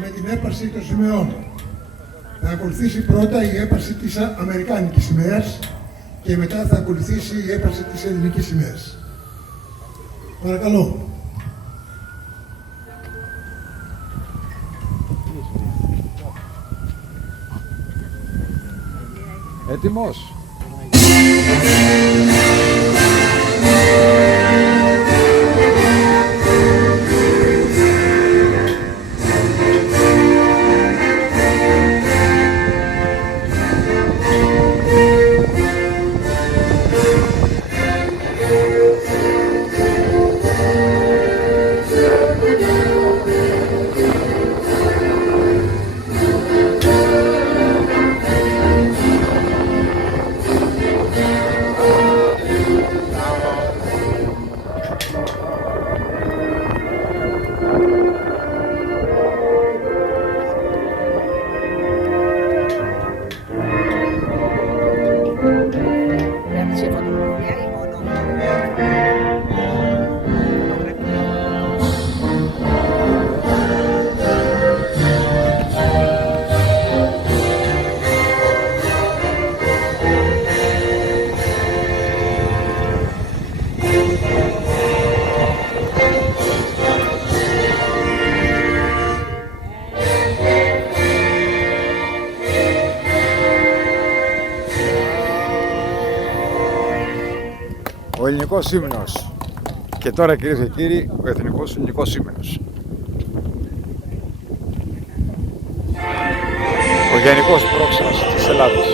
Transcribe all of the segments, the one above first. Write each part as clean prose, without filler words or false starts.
με την έπαρση των σημαίων. Θα ακολουθήσει πρώτα η έπαρση της αμερικάνικης σημαίας και μετά θα ακολουθήσει η έπαρση της ελληνικής σημαίας. Παρακαλώ. Έτοιμος. Ο ελληνικός ύμνος. Και τώρα, κυρίες και κύριοι, ο εθνικός ελληνικός ύμνος. Ο γενικός πρόξενος της Ελλάδος.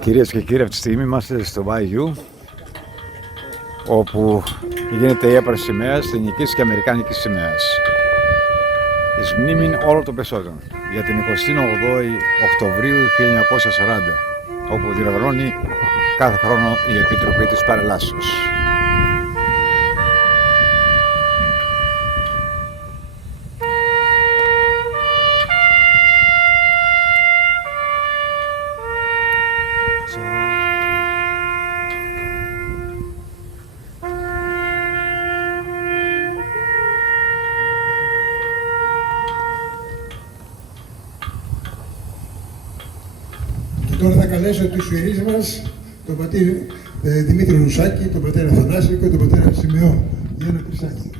Κυρίες και κύριοι, αυτή τη στιγμή είμαστε στο Βάγιου, όπου γίνεται η έπαρση σημαίας, ελληνικής και αμερικάνικης σημαίας, εις μνήμην όλων των πεσόντων, για την 28η Οκτωβρίου 1940, όπου διοργανώνει κάθε χρόνο η Επιτροπή της Παρελάσεως. Τώρα θα καλέσω τους ιερείς μας, τον πατήρ Δημήτρη Ρουσάκη, τον πατέρα Αθανάσιο και τον πατέρα Σιμεών, για ένα κρυσάκι.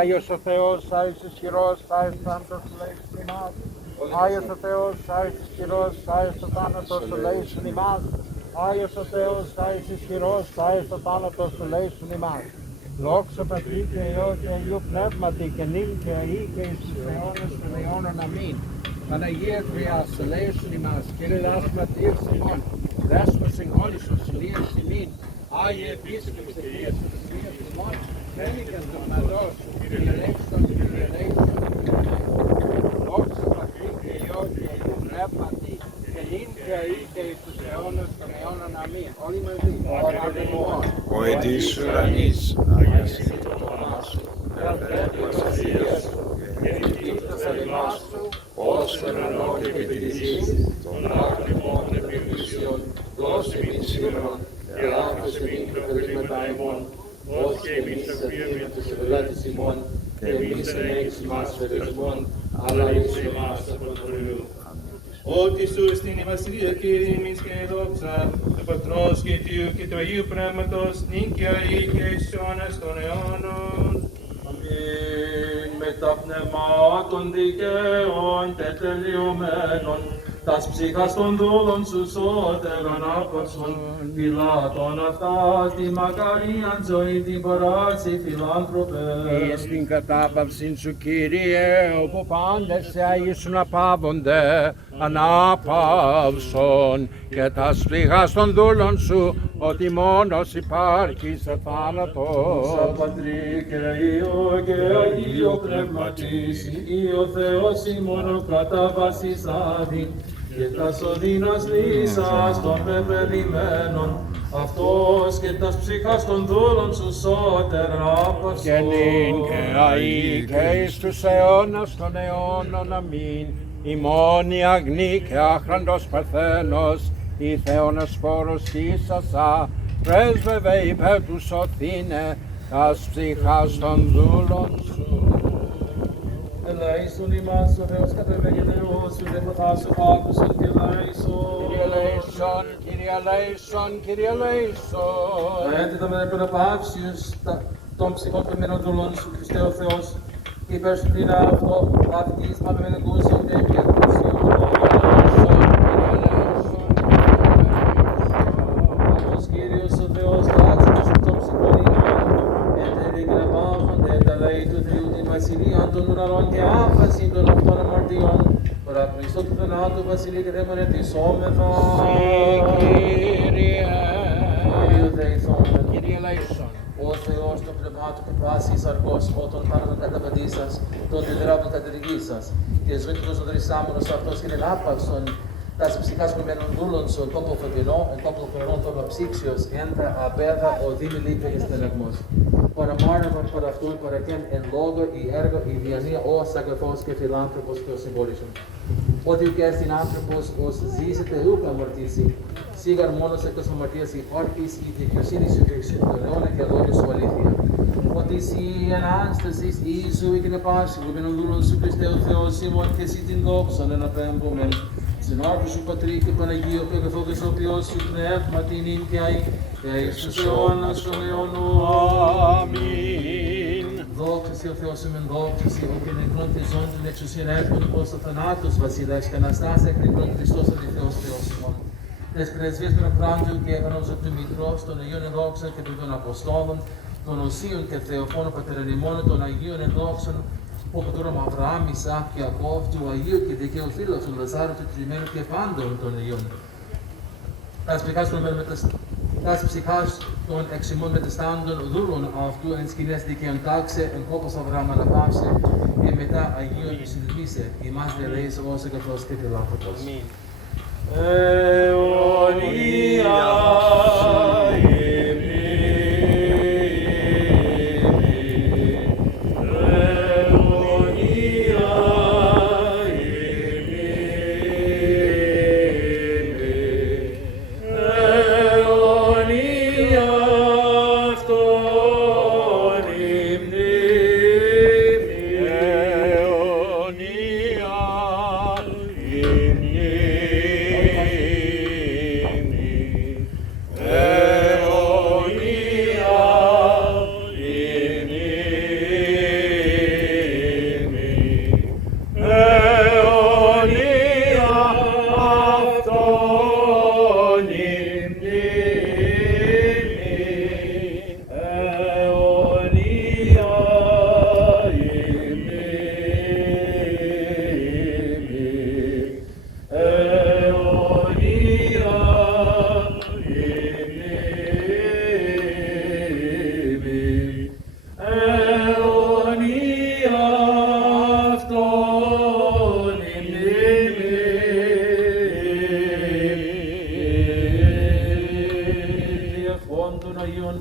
Άγιος ο Θεός, Άγιος ισχυρός, Άγιος θάνατος ελέησον ημάς. Άγιος ο Θεός, Άγιος ισχυρός, Άγιος ο θάνατος ελέησον ημάς. Άγιος ο Θεός, Άγιος ισχυρός, Άγιος ο θάνατος ελέησον ημάς. Δόξα Πατρί και Υιό και Αγίου Πνεύματι και νυν και αεί και εις τους αιώνας των αιώνων. Αμήν. Παναγία Τριάς, ελέησον ημάς. Κύριε λάσμα τύρς ημών, δέσμος συγχώνησος, ηλίας ημίν. Άγιε Επίσκοπος Κυρίας της Θεσσίας ημών, Φαίνικας των Μαδός, Κύριε ελέησον, Κύριε ελέησον. Δόξα Πατρί και Υιό και Αγίου Πνεύματι. πνεύματι και νυν και αεί και εις τους αιώνας των αιώνων. Αμήν. Όλοι μαζί. Οράντε ημών. Ο ετής ουρανής, αγιασύνη το όνομα σου, Ελθέτω βασιλείας σου, και νικήτας ελιμάς σου, ως τον ουρανό και επί της γης, των άκρων ημών επιχειρήσεων, δώσε μην σύρμα, και λάθος μην προκρίμετα ημών, ως και εμείς αφίεμοι τους ευελάτης ημών, και εμείς ενέχεις μας φερισμών, αλλά εις ημάς από το Θεού. Ότι σου εστίν η βασιλεία Κύριε ημείς και η δόξα, του Πατρός και του Υιού και του Αγίου Πνεύματος, νυν και αεί και εις αιώνας των αιώνων. Αμήν. Με τα πνευμάτων δικαίων και τελειωμένων, τας ψυχάς των δούλων σου σώτερον άπαυσον, φυλάτων αυτά τη μακαρίαν ζωή την παράσει φιλάνθρωπε. Εις την κατάπαυσιν σου, Κύριε, όπου πάντες σε αΐσουν απάβονται, ανάπαυσον και τα σφίγας των δούλων σου, ότι μόνος υπάρχει σε θάνατο. Σαν Πατρί και Υιό και Αγίο Πνεύματις, Υιό Θεός ημών κατά βάσης άδει, και τα σωδίνας λύσας των πεπεδημένων, αυτός και τας ψυχάς των δούλων σου σώτερ άπαυσον. Και νυν και αεί και εις τους αιώνας των αιώνων. Αμήν. Ημών η αγνή και άχραντος Παρθένος, η Θεόνος σπόρος θύσασα, πρέσβευε υπέρ του σωθήνε, τας ψυχάς των δούλων σου. Ελέησον ημάς ο Θεός κατεβαίνεται όσου δεν σου άκουσαν και ελέησον. Κύριε ελέησον, Κύριε ελέησον, Κύριε ελέησον. Αέντητα με περαπαύσιους των ψυχών των μενών δούλων σου, Χριστέ ο Θεός, και υπέρ σου πλήνα αυτό, αυτής παπεμενικούς και επιακούσιου. Αυτός Κύριος ο Θεός, τάτσος των ψυχών ημών, έτερη και να παύονται, τα λαή του Θεού την βασιλεία των ουρανών και άφαση των αυτών αμαρτιών, παρά Χριστό του θανάτου βασιλεία και δαίμονε της όμεθα. Κύριε, Κύριε Θεϊσόμεν, Κύριε ελέησον. ο Θεός των πνευμάτων και πάσης αργός, όταν θάνατον καταπαντήσας, τον διδράβων κατεργήσας, και ζωή του δρισάμενος αυτός και την άπαυσον, τας ψυχάς που μένουν δούλων σου, εν κόμπο φωτεινό, εν κόμπο χωρών των αψύξιος, εν τα απέδα οδύνη λίπε και στεναγμός. Παραμάρνευαν παρά αυτού, παρακέν εν λόγω ή έργο ή διανία, ως αγαθός και φιλάνθρωπος και ως συμπόρησον. Ότι και στην άνθρωπος ως ζήσετε ούκ αμαρτήσει, σίγαρ μόνος εκτός αμαρτίας η όρκης, η δικαιοσύνη σου και τον αιώνα και λόγια σου αλήθεια. Ότι εσύ εν άνστασης ή σου ή την επάση, που μείνουν δούλων σου Χριστέ ο Θεός ημών και εσύ την δόξαν εν απέμπομεν. Στην όρκη σου Πατρί και Παναγίου και αγαθόντες ο Θεός σου πνεύμα την ίν και αεί, και εις τους αιώνας των αιώνων. Αμήν. Δόξα σοι ο Θεός ημεν, δόξα σοι, ο και νεκρών της ζών την εξουσίαν έρχον ως ο θανάτος βασιλεύς και αναστάς εκ νεκρών Χριστός αντιθεός Θεός ημών. Τες πρεσβείες των Αφράντιου και έγανος του Μητρός, των Αγίων ενδόξα και των Αποστόλων, των Οσίων και Θεοφώνων Πατερανημών, των Αγίων ενδόξων, που από τώρα με Αβραάμ, Ισάκ και Ιακώβ, του Αγίου και δικαίου φίλου του Λαζάρου, του Τριμμένου και πάντων των Αγίων. Τας ψυχάς των εξημών μετεστάντων δούλων αυτού εν σκηνές δικαίων τάξε, εν κόπος Αβραάμ αναπαύσε, και μετά Αγίων συνειδητήσε, ημάς δε λέεις ως εγκαθός και φιλάνθρωπος. Αιωνία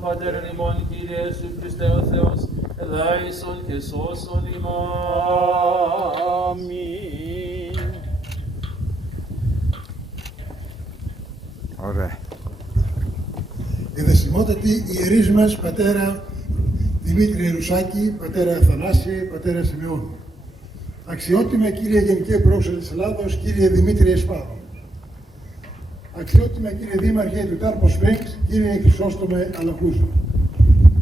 Πατέρων ημών, Κύριε Ιησού Χριστέ ο Θεός, ελάησον και σώσον ημών. Αμήν. Ωραία. Οι δεσιμότατοι ιερείς μας, πατέρα Δημήτρη Ιερουσάκη, πατέρα Αθανάση, πατέρα Σιμεών. Αξιότιμε κύριε Γενική Πρόεδρε της Ελλάδος, κύριε Δημήτρη Εσπάρου. Αξιότιμε κύριε Δήμαρχε του Τάρπο Springs, κύριε Χρυσόστομε Αλαχούζο.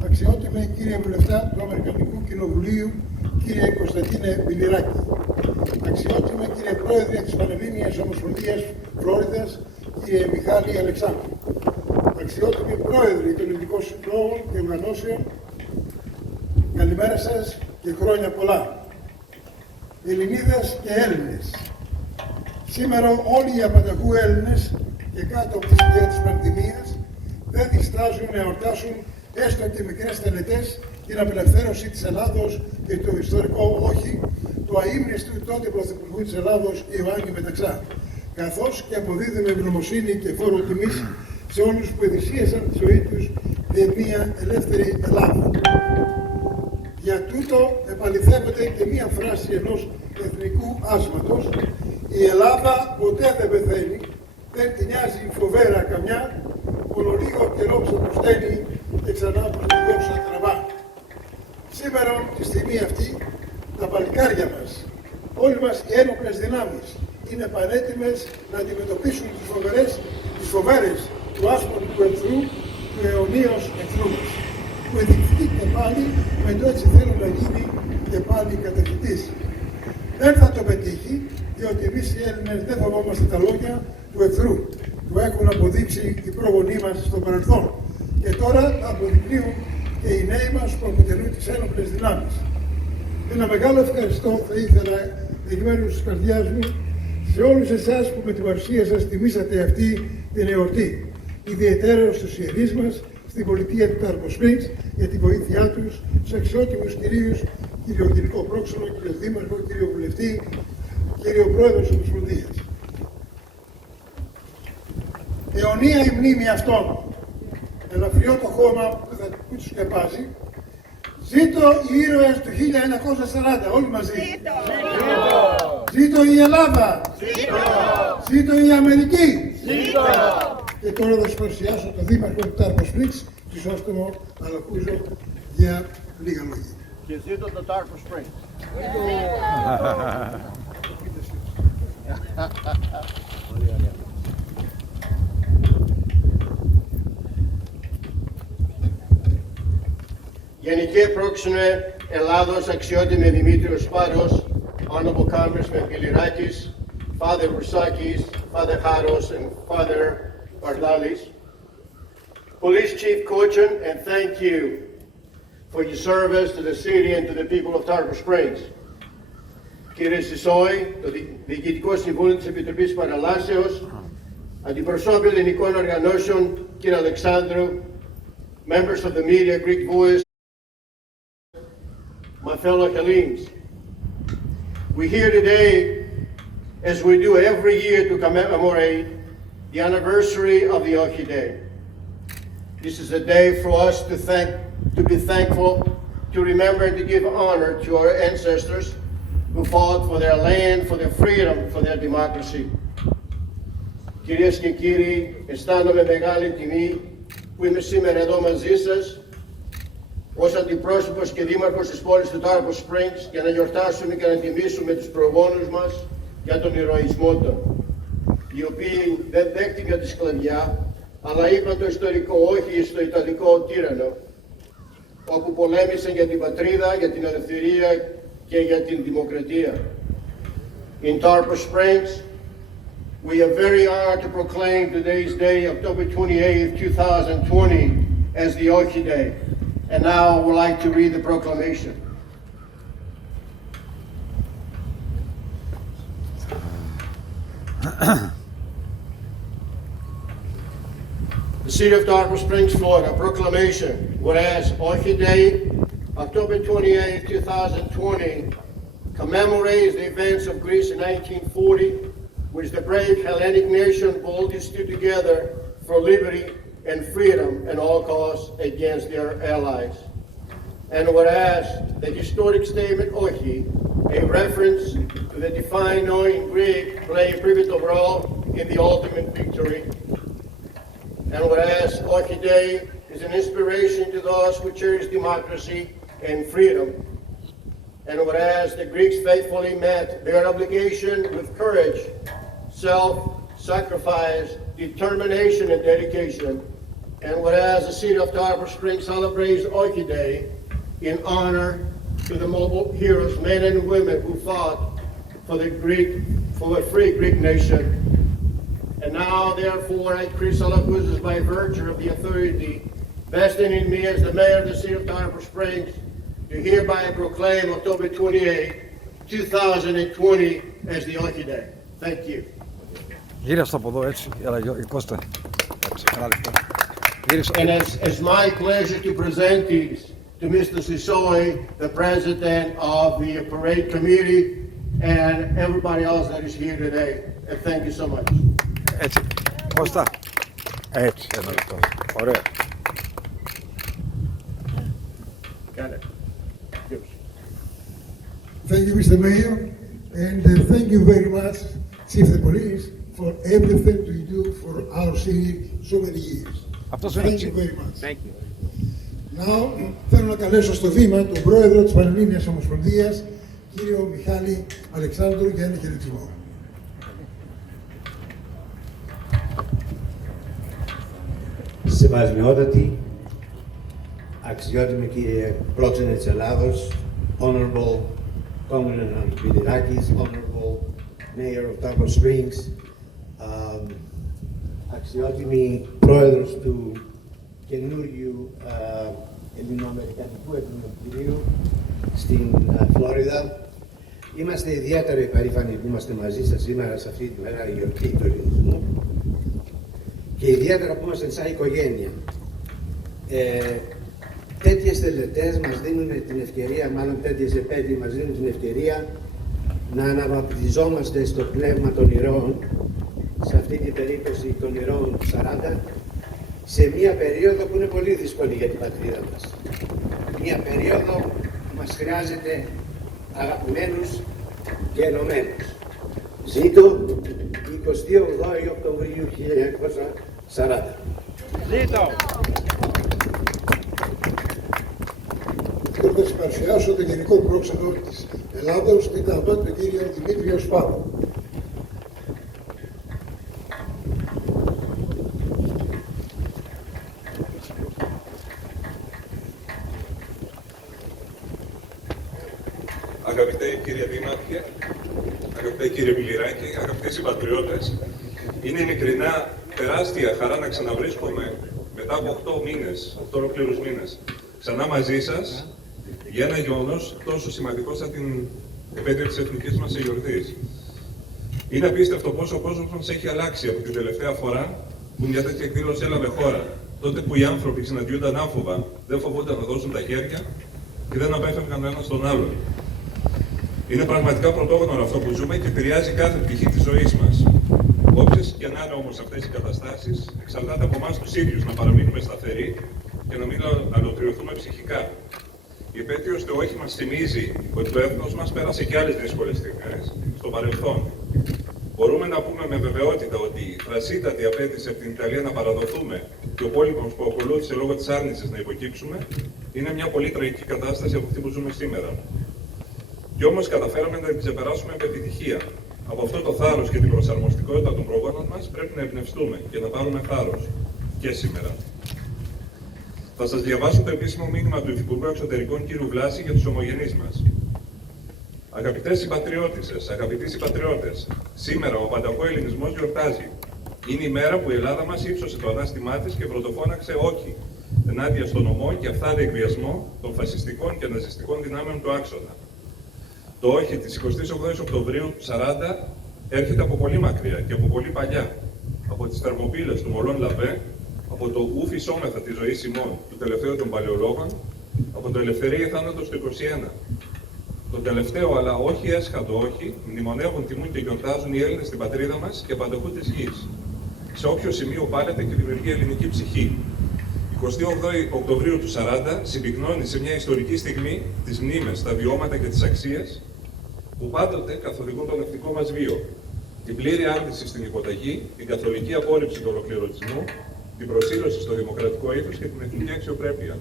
Αξιότιμε κύριε Βουλευτά του Αμερικανικού Κοινοβουλίου, κύριε Κωνσταντίνε Μπιλιράκη. Αξιότιμε κύριε Πρόεδρε της Πανελλήνιας Ομοσπονδίας Φλόριδας, κύριε Μιχάλη Αλεξάνδρου. Αξιότιμοι Πρόεδροι των Ελληνικών Συλλόγων και Οργανώσεων, καλημέρα σας και χρόνια πολλά. Ελληνίδες και Έλληνες. Σήμερα όλοι οι απανταχού Έλληνες και κάτω από τη σκιά της πανδημίας δεν διστάζουν να εορτάσουν έστω και μικρές τελετές την απελευθέρωση της Ελλάδος και το ιστορικό όχι του αείμνηστου τότε Πρωθυπουργού της Ελλάδος Ιωάννη Μεταξά, καθώς και αποδίδουμε ευγνωμοσύνη και φόρο τιμής σε όλους που εδυσίασαν τη ζωή τους για μια ελεύθερη Ελλάδα. Για τούτο επαληθεύεται και μία φράση ενός εθνικού άσματος: η Ελλάδα ποτέ δεν πεθαίνει, δεν τη νοιάζει φοβέρα καμιά, μόνο λίγο καιρό ξαποσταίνει και ξανά προς τη δόξα τραβά. Σήμερα, τη στιγμή αυτή, τα παλικάρια μας, όλοι μας οι ένοπλες δυνάμεις, είναι πανέτοιμες να αντιμετωπίσουν τις φοβέρες του άσπρου του εχθρού, του αιωνίως εχθρού μας, που ενδειχθήκε πάλι με το έτσι θέλω να γίνει και πάλι κατευθυντής. Δεν θα το πετύχει, διότι εμείς οι Έλληνες δεν φοβόμαστε τα λόγια του εχθρού, που έχουν αποδείξει οι πρόγονοί μας στο παρελθόν και τώρα τα αποδεικνύουν και οι νέοι μας που αποτελούν τις ένοπλες δυνάμεις. Ένα μεγάλο ευχαριστώ θα ήθελα εκ μέρους της καρδιάς μου σε όλους εσάς που με την παρουσία σας τιμήσατε αυτή την εορτή, ιδιαιτέρως στους ιερείς μας στην πολιτεία του Τάρπο Springs για τη βοήθειά τους, στους αξιότιμους κυρίους, κύριο Γενικό Πρόξενο, κύριο Δήμαρχο, κύριο Βουλευτή, κύριο Πρόεδρος της Ομοσπονδίας. Αιωνία η μνήμη αυτών, ελαφριό το χώμα που θα του σκεπάζει. Ζήτω οι ήρωες του 1940, όλοι μαζί. Ζήτω η Ελλάδα. Ζήτω η Αμερική. Και τώρα θα σας παρουσιάσω τον Δήμαρχο του Τάρπο Springs, Χρυσόστομο Αλαχούζο, για λίγα λόγια. Και ζήτω το Τάρπο Springs. Γενικέ Πρόξενε Ελλάδος, αξιότιμε Δημήτριος Σπάρος, Honorable Congressman Bilirakis, Father Rusakis, Father Haros, and Father Bardalis, Police Chief Cochin, and thank you for your service to the city and to the people of Tarpon Springs. Κύριε Σισόη, το Διοικητικό Συμβούλιο της Επιτροπής Παραλάσεως, Αντιπροσώπη Ελληνικών Οργανώσεων, κύριε Αλεξάνδρου, members of the media, Greek Voice, my fellow Hellenes. We're here today, as we do every year, to commemorate the anniversary of the OXI Day. This is a day for us to be thankful, to remember and to give honor to our ancestors who fought for their land, for their freedom, for their democracy. Κυρίες και κύριοι, αισθάνομαι μεγάλη τιμή που είμαι σήμερα εδώ μαζί σας ως αντιπρόσωπος και δήμαρχος της πόλης του Tarpon Springs για να γιορτάσουμε και να τιμήσουμε τους προγόνους μας για τον ηρωισμό των, οι οποίοι δεν δέχτηκαν τη σκλαβιά, αλλά είπαν το ιστορικό όχι στο Ιταλικό τύραννο, όπου πολέμησαν για την πατρίδα, για την ελευθερία και για την δημοκρατία. In Tarpon Springs, we are very honored to proclaim today's day, October 28th, 2020, as the OXI Day. And now I would like to read the proclamation. The City of Tarpon Springs, Florida, proclamation. Whereas OXI Day, October 28, 2020, commemorates the events of Greece in 1940, which the brave Hellenic nation boldly stood together for liberty, and freedom at all costs against their allies. And whereas the historic statement OXI, a reference to the divine knowing Greek, play a pivotal role in the ultimate victory. And whereas OXI Day is an inspiration to those who cherish democracy and freedom. And whereas the Greeks faithfully met their obligation with courage, self-sacrifice, determination, and dedication. And whereas the city of Tarpur Springs celebrates OXI Day in honor to the mobile heroes, men and women who fought for a free Greek nation. And now, therefore, I, Chris Alakouzis, by virtue of the authority vested in me as the mayor of the city of Tarpur Springs, do hereby proclaim October 28, 2020 as the OXI Day. Thank you. Γύρω από εδώ έτσι, έλα Κώστα. And it's my pleasure to present these to Mr. Sissoy, the president of the parade committee, and everybody else that is here today. And thank you so much. Έτσι, Κώστα. Έτσι, ένα λεπτό. Ωραία. Got it. Good. Thank you, Mr. Mayor, and thank you very much, Chief of the Police, for everything you do for our city so many years. Thank you very much. Thank you. Now, θέλω να καλέσω στο βήμα τον πρόεδρο της Πανελλήνιας Ομοσπονδίας, κύριο Μιχάλη Αλεξάνδρου, για ένα χαιρετισμό. Σεβασμιότατη, αξιότιμη κύριε πρόξενε της Ελλάδος, Honorable Congressman Bilirakis, Honorable Mayor of Tarpur Springs, αξιότιμη πρόεδρος του καινούριου ελληνοαμερικανικού εκδημοκρατηρίου στην Φλόριδα. Είμαστε ιδιαίτερα υπερήφανοι που είμαστε μαζί σας σήμερα σε αυτή τη μεγάλη γιορτή του ελληνισμού και ιδιαίτερα που είμαστε σαν οικογένεια. Τέτοιες τελετές μας δίνουν την ευκαιρία, μάλλον τέτοιες επέτειοι μας δίνουν την ευκαιρία να αναβαπτιζόμαστε στο πνεύμα των ηρώων, σε αυτή την περίπτωση των ηρώων του 40, σε μία περίοδο που είναι πολύ δύσκολη για την πατρίδα μας. Μία περίοδο που μας χρειάζεται αγαπημένους και ενωμένους. Ζήτω 28 Οκτωβρίου 1940. Ζήτω! Θέλω να σας παρουσιάσω τον Γενικό Πρόξενο της Ελλάδος, την ΤΑΜΠΑ, τον κύριο Δημήτριο Σπάδο. Αγαπητέ κύριε Δήμαρχε, αγαπητέ κύριε Μιλιράκη, αγαπητοί συμπατριώτες, είναι ειλικρινά τεράστια χαρά να ξαναβρίσκομαι μετά από 8 μήνες, 8 ολόκληρους μήνες, ξανά μαζί σας για ένα γεγονός τόσο σημαντικό σαν την επέτειο της εθνικής μας γιορτής. Είναι απίστευτο πόσο ο κόσμος μας έχει αλλάξει από την τελευταία φορά που μια τέτοια εκδήλωση έλαβε χώρα. Τότε που οι άνθρωποι συναντιούνταν άφοβα, δεν φοβόνταν να δώσουν τα χέρια και δεν απέφευγαν ο ένας τον άλλον. Είναι πραγματικά πρωτόγνωρο αυτό που ζούμε και επηρεάζει κάθε πτυχή της ζωής μας. Όποιες και να είναι όμως αυτές οι καταστάσεις, εξαρτάται από εμάς τους ίδιους να παραμείνουμε σταθεροί και να μην αλωτριωθούμε ψυχικά. Η επέτειος του OXI μας θυμίζει ότι το έθνος μας πέρασε και άλλες δύσκολες στιγμές στο παρελθόν. Μπορούμε να πούμε με βεβαιότητα ότι η θρασίτατη απέτηση από την Ιταλία να παραδοθούμε και ο πόλεμος που ακολούθησε λόγω της άρνησης να υποκύψουμε είναι μια πολύ τραγική κατάσταση από αυτή που ζούμε σήμερα. Κι όμως καταφέραμε να την ξεπεράσουμε με επιτυχία. Από αυτό το θάρρος και την προσαρμοστικότητα των προγόνων μας πρέπει να εμπνευστούμε και να πάρουμε θάρρος και σήμερα. Θα σας διαβάσω το επίσημο μήνυμα του Υφυπουργού Εξωτερικών κ. Βλάση για τους ομογενείς μας. Αγαπητές συμπατριώτισσες, αγαπητοί συμπατριώτες, σήμερα ο πανταχό ελληνισμός γιορτάζει. Είναι η μέρα που η Ελλάδα μας ύψωσε το ανάστημά της και πρωτοφώναξε OXI ενάντια στον ομό και αυθάδη εκβιασμό των φασιστικών και ναζιστικών δυνάμεων του άξονα. Το OXI της 28 Οκτωβρίου 40 έρχεται από πολύ μακριά και από πολύ παλιά. Από τις θερμοπύλες του Μολόν Λαμπέ, από το ου φυσόμεθα τη ζωή Σιμών, του τελευταίου των παλαιολόγων, από το ελευθερία θάνατος του 21. Το τελευταίο, αλλά όχι έσχατο όχι, μνημονεύουν, τιμούν και γιορτάζουν οι Έλληνες στην πατρίδα μας και πανταχού της γης. σε όποιο σημείο πάλεται και δημιουργεί ελληνική ψυχή. 28 Οκτωβρίου του 40 συμπυκνώνει σε μια ιστορική στιγμή τις μνήμες, τα βιώματα και τις αξίες που πάντοτε καθοδηγούν τον εθνικό μας βίο. Την πλήρη άρνηση στην υποταγή, την καθολική απόρριψη του ολοκληρωτισμού, την προσήλωση στο δημοκρατικό ήθος και την εθνική αξιοπρέπεια.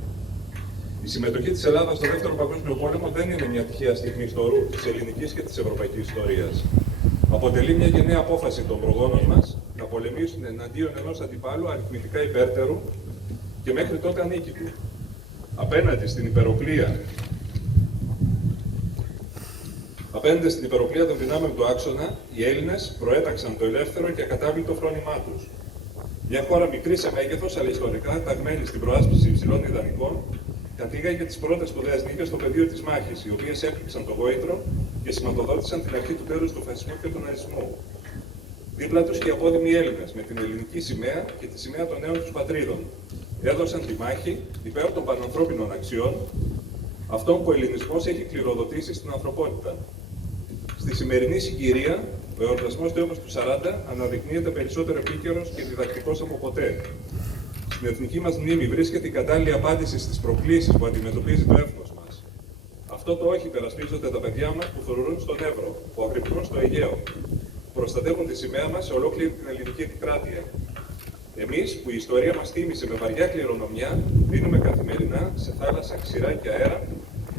Η συμμετοχή της Ελλάδας στο Δεύτερο Παγκόσμιο Πόλεμο δεν είναι μια τυχαία στιγμή ιστορού της ελληνικής και της ευρωπαϊκής ιστορίας. Αποτελεί μια γενναία απόφαση των προγόνων μας να πολεμήσουν εναντίον ενός αντιπάλου αριθμητικά υπέρτερου και μέχρι τότε ανίκητου. Απέναντι στην υπεροπλία των δυνάμεων του άξονα, οι Έλληνες προέταξαν το ελεύθερο και ακατάβλητο φρόνημά τους. Μια χώρα μικρή σε μέγεθος, αλλά ιστορικά ταγμένη στην προάσπιση υψηλών ιδανικών, κατήγαγε τις πρώτες σπουδαίες νίκες στο πεδίο της μάχης, οι οποίες έκρυψαν το γόητρο και σηματοδότησαν την αρχή του τέλους του φασισμού και του ναζισμού. Δίπλα τους και οι απόδημοι Έλληνες, με την ελληνική σημαία και τη σημαία των νέων τους πατρίδων, έδωσαν τη μάχη υπέρ των πανανθρώπινων αξιών, αυτών που ο ελληνισμός έχει κληροδοτήσει στην ανθρωπότητα. Στη σημερινή συγκυρία, ο εορτασμός του έτους του 40 αναδεικνύεται περισσότερο επίκαιρος και διδακτικός από ποτέ. Στην εθνική μας μνήμη βρίσκεται η κατάλληλη απάντηση στις προκλήσεις που αντιμετωπίζει το έθνος μας. Αυτό το όχι υπερασπίζονται τα παιδιά μας που θωρούν στον Εύρο, που αγρυπνούν στο Αιγαίο, που προστατεύουν τη σημαία μας σε ολόκληρη την ελληνική επικράτεια. Εμείς, που η ιστορία μας τίμησε με βαριά κληρονομιά, δίνουμε καθημερινά σε θάλασσα, ξηρά και αέρα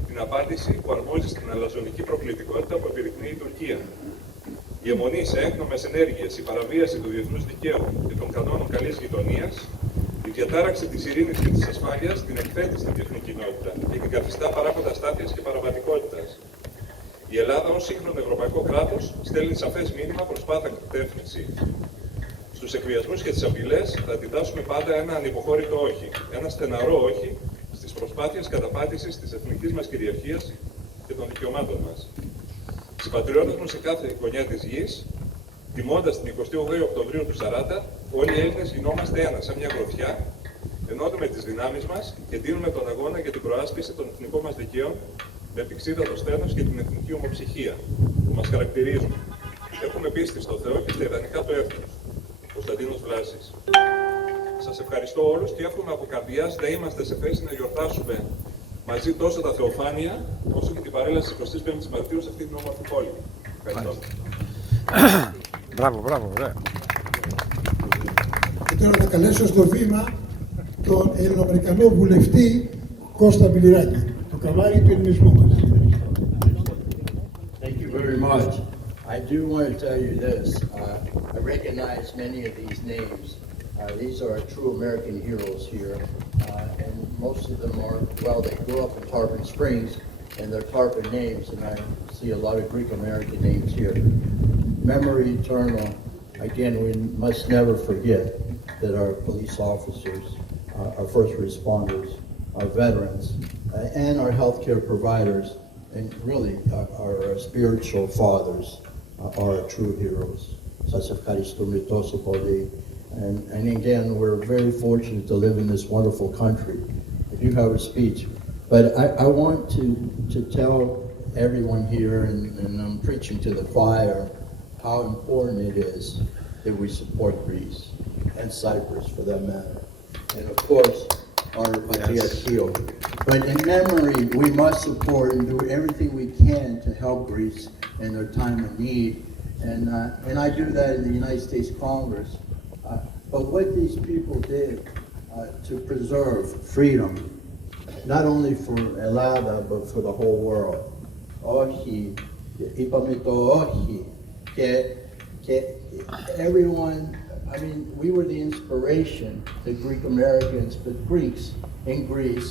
την απάντηση που αρμόζει στην αλαζονική προκλητικότητα που επιδεικνύει η Τουρκία. Η αιμονή σε έκνομες ενέργειες, η παραβίαση του διεθνούς δικαίου και των κανόνων καλής γειτονίας, η διατάραξη της ειρήνης και της ασφάλειας την εκθέτει στην διεθνή κοινότητα και την καθιστά παράγοντα αστάθειας και παραβατικότητας. Η Ελλάδα, ως σύγχρονο ευρωπαϊκό κράτος, στέλνει σαφές μήνυμα προς πάτα κατεύθυνση. Στους εκβιασμούς και τις απειλές θα αντιτάσσουμε πάντα ένα ανυποχώρητο όχι, ένα στεναρό όχι στις προσπάθειες καταπάτησης της εθνικής μας κυριαρχίας και των δικαιωμάτων μας. Συμπατριώτες μου σε κάθε γωνιά της γης, τιμώντας την 28 Οκτωβρίου του 40, όλοι οι Έλληνες γινόμαστε ένα, σαν μια γροθιά, ενώνουμε τις δυνάμεις μας και δίνουμε τον αγώνα για την προάσπιση των εθνικών μας δικαίων με επεξίδατο σθένος και την εθνική ομοψυχία που μας χαρακτηρίζουν. Έχουμε πίστη στο Θεό και στα ιδανικά του έθνους. Κωνσταντίνος Βλάσης. Σας ευχαριστώ όλους και εύχομαι από καρδιάς να είμαστε σε θέση να γιορτάσουμε μαζί τόσο τα Θεοφάνεια όσο και την παρέλαση 25 Μαρτίου σε αυτή την όμορφη πόλη. Ευχαριστώ. Μπράβο, μπράβο, ωραία. Και τώρα θα καλέσω στο βήμα τον Ελληνοαμερικανό βουλευτή Κώστα Μπιλιράκη, το καμάρι του ελληνισμού μας. Thank you very much. I do want to tell you this. I recognize many of these names. These are true American heroes here. And most of them are, well, they grew up in Tarpon Springs, and they're Tarpon names, and I see a lot of Greek American names here. Memory eternal. Again, we must never forget that our police officers, our first responders, our veterans, and our healthcare providers, and really our spiritual fathers are true heroes. Σας ευχαριστούμε τόσο πολύ. And again, we're very fortunate to live in this wonderful country. I do have a speech, but I want to tell everyone here, and I'm preaching to the choir, how important it is that we support Greece and Cyprus for that matter. And of course, our Patriarchio. But in memory, we must support and do everything we can to help Greece in their time of need. And I do that in the United States Congress. But what these people did to preserve freedom, not only for Ελλάδα, but for the whole world. Όχι, είπαμε το όχι. Και everyone, I mean, we were the inspiration, the Greek Americans, but Greeks in Greece,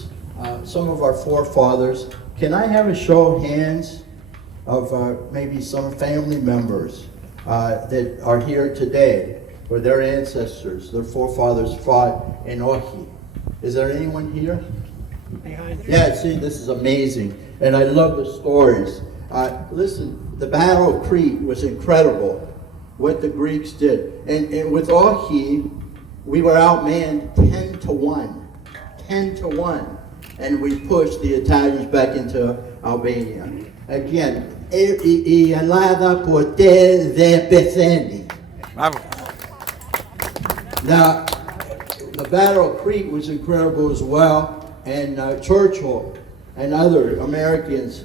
some of our forefathers. Can I have a show of hands of maybe some family members that are here today, where their ancestors, their forefathers fought in Ohi? Is there anyone here? Yeah, see, this is amazing. And I love the stories. Listen, the Battle of Crete was incredible, what the Greeks did. And with Ohi, we were outmanned 10-1. 10-1. And we pushed the Italians back into Albania. Again, η Ελλάδα ποτέ δεν πεθαίνει. Μπράβο. Now, the Battle of Crete was incredible as well, and Churchill and other Americans,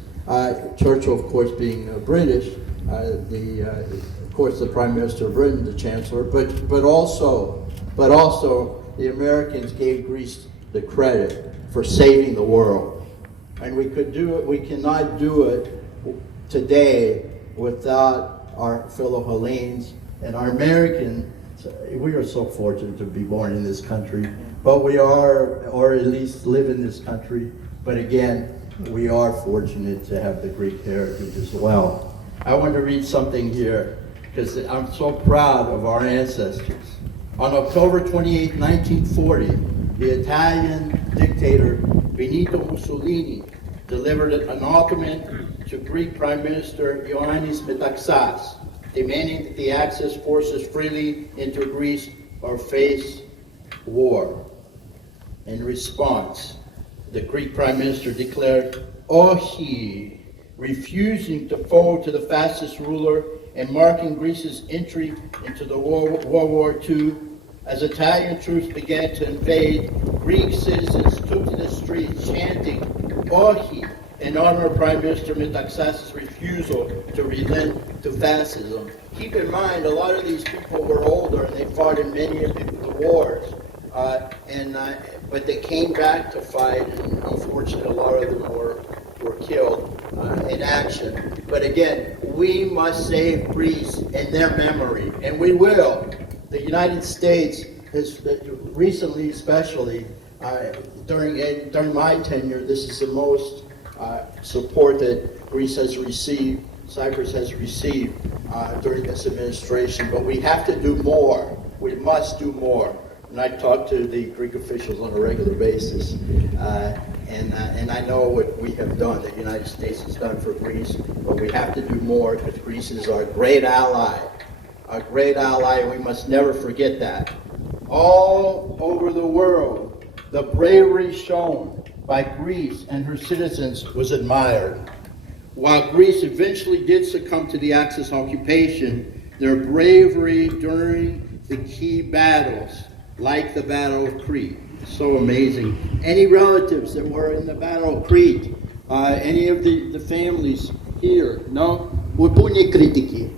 Churchill, of course, being British, of course, the Prime Minister of Britain, the Chancellor, but also the Americans gave Greece the credit for saving the world, and we could do it. We cannot do it today without our fellow Hellenes and our Americans. We are so fortunate to be born in this country, but we are, or at least live in this country. But again, we are fortunate to have the Greek heritage as well. I want to read something here because I'm so proud of our ancestors. On October 28, 1940, the Italian dictator Benito Mussolini delivered an ultimatum to Greek Prime Minister Ioannis Metaxas, demanding that the Axis forces freely enter Greece or face war. In response, the Greek Prime Minister declared OXI, refusing to fold to the fascist ruler and marking Greece's entry into the World War II. As Italian troops began to invade, Greek citizens took to the streets chanting OXI in honor of Prime Minister Metaxas' refusal to relent to fascism. Keep in mind, a lot of these people were older and they fought in many of the wars, but they came back to fight, and unfortunately a lot of them were killed in action. But again, we must save Greece in their memory, and we will. The United States has recently, especially during my tenure, this is the most support that Greece has received, Cyprus has received during this administration. But we have to do more. We must do more. And I talk to the Greek officials on a regular basis, and I know what we have done, the United States has done for Greece, but we have to do more because Greece is our great ally. A great ally, and we must never forget that. All over the world, the bravery shown by Greece and her citizens was admired. While Greece eventually did succumb to the Axis occupation, their bravery during the key battles, like the Battle of Crete, so amazing. Any relatives that were in the Battle of Crete, any of the families here, no? We're putting kritiki.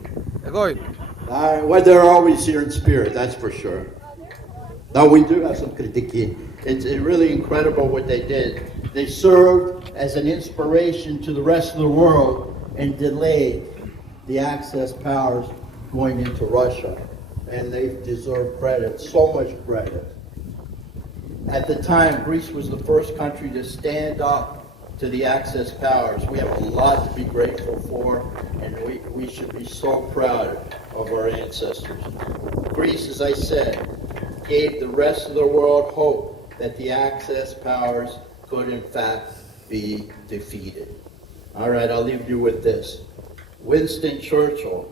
Well, they're always here in spirit, that's for sure. Now we do have some kritiki. It's really incredible what they did. They served as an inspiration to the rest of the world and delayed the Axis powers going into Russia. And they deserve credit, so much credit. At the time, Greece was the first country to stand up to the Axis powers. We have a lot to be grateful for, and we should be so proud of our ancestors. Greece, as I said, gave the rest of the world hope that the Axis powers could in fact be defeated. All right, I'll leave you with this. Winston Churchill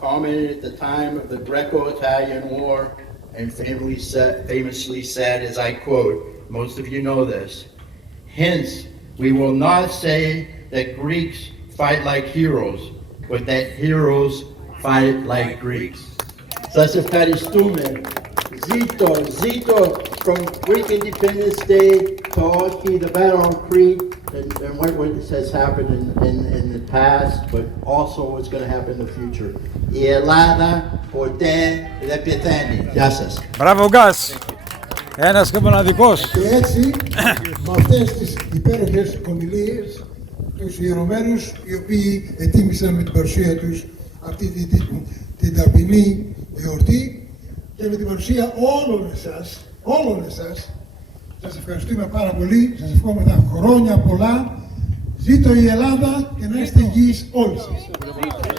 commented at the time of the Greco-Italian War and famously said, as I quote, most of you know this, hence we will not say that Greeks fight like heroes, but that heroes fight like Greeks. Σας ευχαριστούμε. Zito from Greek Independence Day to OXI, the Battle of Crete, and what has happened in the past, but also what's going to happen in the future. Η Ελλάδα ποτέ δεν πεθαίνει. Γεια σας. Μπράβο Γκάς. Ένας και μοναδικός. Και έτσι, με αυτές τις υπέροχες ομιλίες, τους ιερωμένους, οι οποίοι ετοίμησαν με την παρουσία τους αυτή την ταπεινή γιορτή και με την παρουσία όλων εσάς, σας ευχαριστούμε πάρα πολύ, σας ευχόμαστε χρόνια πολλά, ζήτω η Ελλάδα και να είστε υγιείς όλοι σας.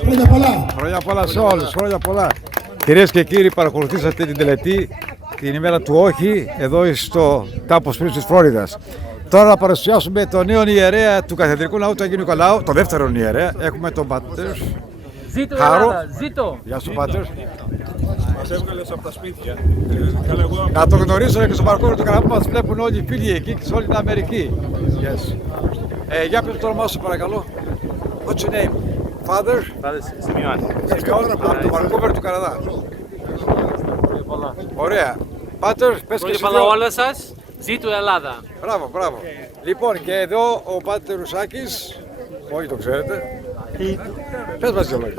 Χρόνια πολλά. Χρόνια πολλά σε όλους, χρόνια πολλά. Κυρίες και κύριοι, παρακολουθήσατε την τελετή την ημέρα του όχι, εδώ στο τάπο Springs της Φλόριδας. Τώρα θα παρουσιάσουμε τον νέο ιερέα του Καθεδρικού Ναού του Αγίου Νικολάου, τον δεύτερο ιερέα. Έχουμε τον Πατέρ Ζήτω Χάρο. Ελλάδα, ζήτω. Γεια σου Πατέρ. Μας έβγαλες από τα σπίτια. Να το γνωρίσω και στο παρκόρο του καναπέ μας βλέπουν όλοι οι φίλοι εκεί και σε όλη την Αμερική. Yes. Για πες το όνομά σου παρακαλώ. What's your name? Father? Σημειώνει. Από το Vancouver του Καναδά. Ωραία. Πάτερ, πες και εσύ Πρώτα δύο. όλα σας, ζήτω η Ελλάδα. Μπράβο, μπράβο. Λοιπόν, και εδώ ο Πάτερ Ρουσάκης, όχι το ξέρετε. Πες μας δύο λόγια.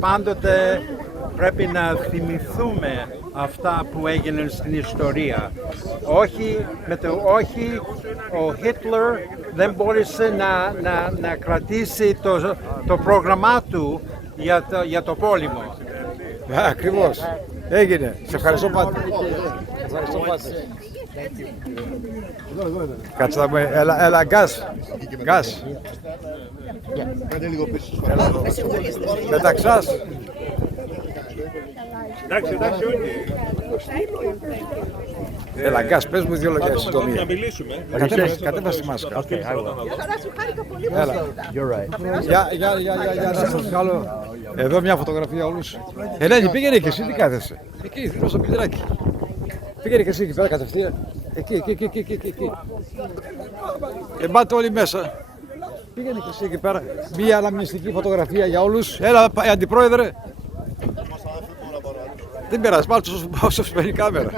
Πάντοτε πρέπει να θυμηθούμε αυτά που έγιναν στην ιστορία. Όχι, ο Χίτλερ δεν μπόρεσε να κρατήσει το πρόγραμμά του για το πόλεμο. Ακριβώς. Έγινε. Σε ευχαριστώ Πάτερ. Ευχαριστώ Πάτερ. Κάτσε να πούμε, έλα γκάς. Γκάς. Κάντε λίγο πίσω. Μεταξάς. Εντάξει, όχι. Έλα γκάς, πες μου δύο λόγια συντομία. Να μιλήσουμε. Κατέβασε τη μάσκα. Έλα. Για να σας βγάλω εδώ μια φωτογραφία όλους. Ελένη, πήγαινε και εσύ, τι κάθεσαι. Εκεί, δίνω στο πιτράκι. Πήγαινε και εσύ εκεί πέρα κατευθείαν. Εκεί. Πάτε όλοι μέσα. Πήγαινε και εσύ εκεί πέρα. Μια αναμνηστική φωτογραφία για όλους. Έλα, αντιπρόεδρε. Δεν πειράζει, πάρτε όσο σπαίνει η κάμερα.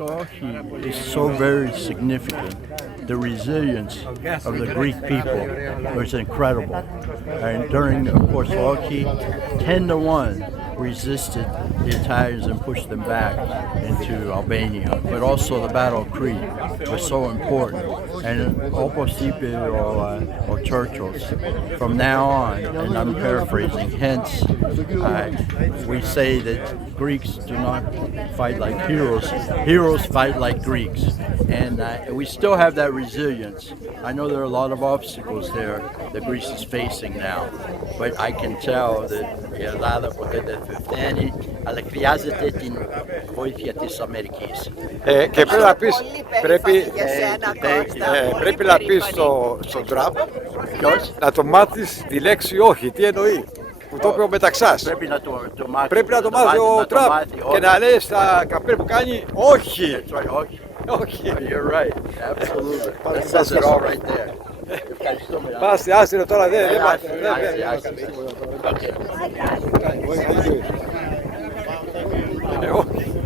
The OXI is so very significant. The resilience of the Greek people was incredible. And during, of course, OXI, 10-1 resisted the Italians and pushed them back into Albania. But also the Battle of Crete was so important. And or Churchill's, from now on, and I'm paraphrasing, hence we say that Greeks do not fight like heroes. Heroes fight like Greeks. And we still have that resilience. I know there are a lot of obstacles there that Greece is facing now. But I can tell that η Ελλάδα ποτέ δεν θα φταίνει, αλλά χρειάζεται την βοήθεια της Αμερικής. Και πρέπει να πεις, πρέπει να πεις στον Τραμπ να το μάθεις τη λέξη όχι, τι εννοεί. Που το είπε ο Μεταξάς. Πρέπει να το μάθει ο Τραμπ και να λέει στα καπέλ που κάνει όχι. Όχι. You're right, absolutely. That says it all right there. Πάστε, άστηρε τώρα, δεν Okay. μάθει.